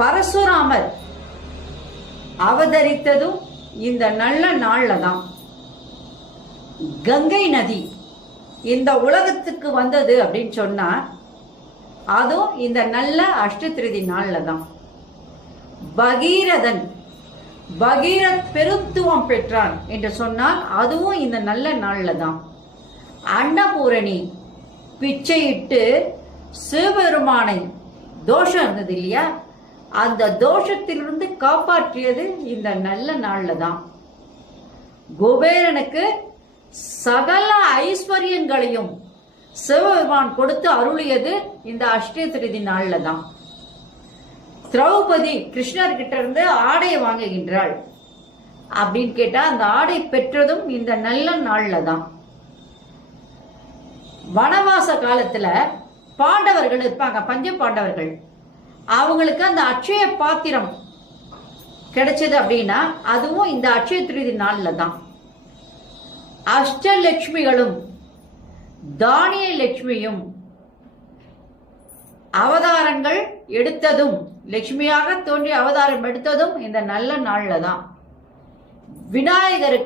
பரசுராமர் அவதரித்ததும் இந்த நல்ல நாள்ல தான். கங்கை நதி இந்த உலகத்துக்கு வந்தது அப்படின்னு சொன்னா அதுவும் இந்த நல்ல அஷ்டதிருதி நாள்ல தான். பகீரதன் பகீரத் பெருத்துவம் பெற்றான் என்று சொன்னால் அதுவும் இந்த நல்ல நாள்ல தான். அன்னபூரணி பிச்சையிட்டு சிவபெருமானை தோஷம் இருந்தது இல்லையா, அந்த தோஷத்திலிருந்து காப்பாற்றியது இந்த நல்ல நாள்ல தான். குபேரனுக்கு சகல ஐஸ்வர்யங்களையும் சிவபெருமான் கொடுத்து அருளியது இந்த அஷ்டதிருதி நாள்ல தான். திரௌபதி கிருஷ்ணர் கிட்ட இருந்து ஆடை வாங்குகின்றாள் அப்படின்னு கேட்டா அந்த ஆடை பெற்றதும் இந்த நல்ல நாள்ல தான். வனவாச காலத்துல பாண்டவர்கள் இருப்பாங்க, பஞ்ச பாண்டவர்கள், அவங்களுக்கு அந்த அட்சய பாத்திரம் கிடைச்சது அப்படின்னா அதுவும் இந்த அட்சய திருதி நாள்ல தான். அஷ்டலட்சுமிகளும் தானிய லட்சுமியும் அவதாரங்கள் எடுத்ததும், லட்சுமியாக தோன்றி அவதாரம் எடுத்ததும் இந்த நல்ல நாள்ல தான். விநாயகர்